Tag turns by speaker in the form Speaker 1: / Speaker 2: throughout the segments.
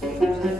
Speaker 1: Thank you.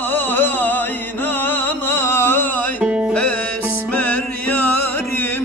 Speaker 1: Nanay nanay Esmer yarim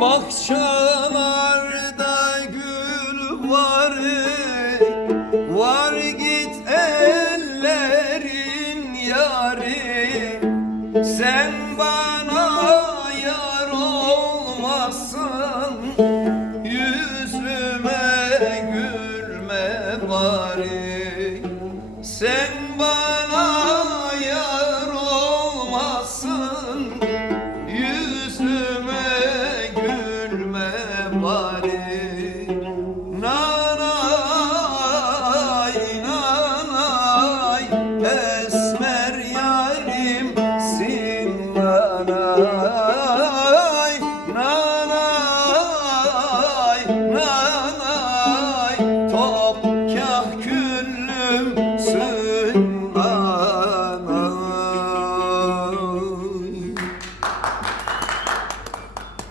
Speaker 1: Bahçalarda gül var Var git ellerin yari Sen bana yar olmasın Yüzüme gülme bari. Sen bana olmasın Yüzüme gülme bari